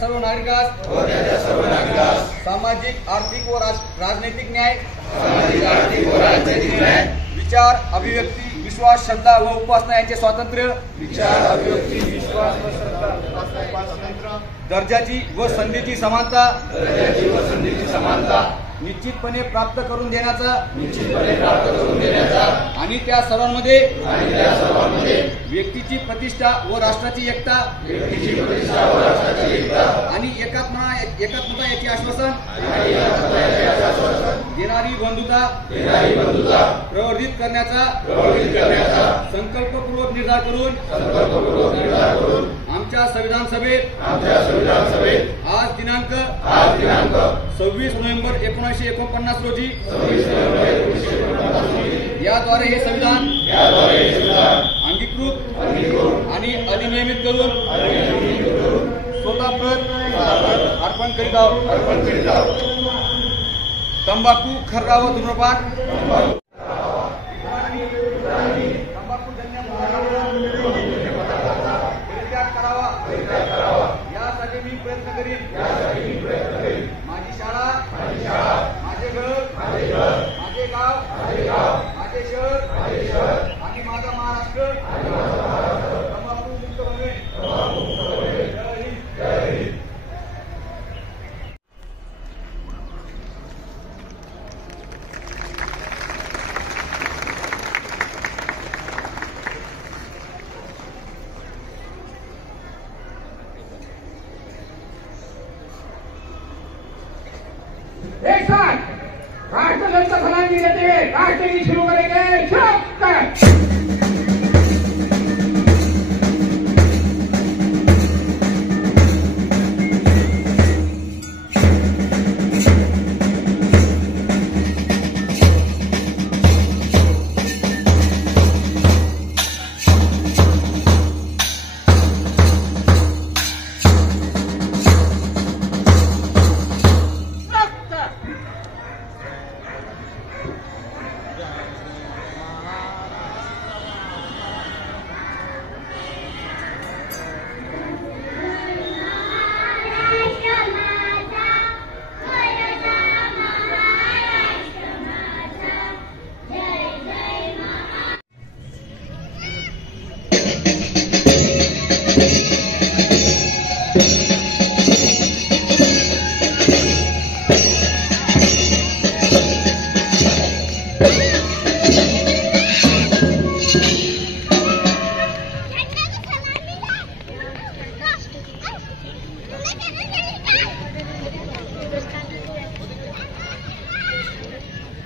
सर्व नागरिकास सामाजिक आर्थिक व राजनैतिक न्याय विचार अभिव्यक्ती विश्वास श्रद्धा व उपासना यांचे स्वातंत्र्य दर्जाची व संधीची समानता निश्चितपणे प्राप्त करून देण्याचा आणि त्या सर्वांमध्ये व्यक्तीची प्रतिष्ठा व राष्ट्राची एकता आणि एकात्मता याचे आश्वासन देणारी बंधुता प्रवर्धित करण्याचा संकल्पपूर्वक निर्धार करून आमच्या संविधान सभेत आज दिनांक 26 नोव्हेंबर 1949 रोजी याद्वारे हे संविधान अंगीकृत आणि अधिनियमित करून स्वतः अर्पण करीत आहोत। तंबाखू खर्रा व धूम्रपान तंबाखूजन्य परित्याग करावा यासाठी मी प्रयत्न करीन। माझी शाळा माझे घर माझे गाव माझे शहर आणि माझा महाराष्ट्र तंबाखू मुक्त बनेल। जय हिंद। एक साथ राष्ट्रध्वज का सलामी देते हुए राष्ट्रगीत शुरू करेंगे।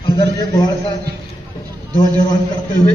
आदरणीय गोहाड़ साहब ध्वजारोहण करते हुए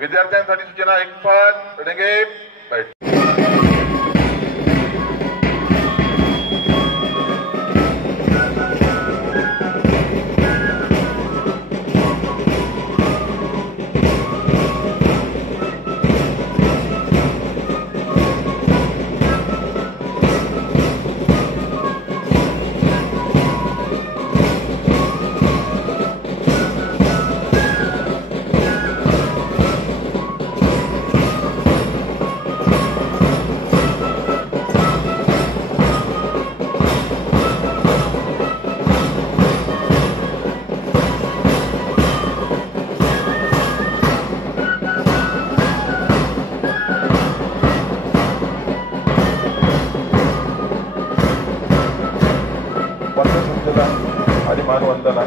विद्यार्थ्यांसाठी सूचना एकपाठ डेंगे बैठ. आणि मानवंदना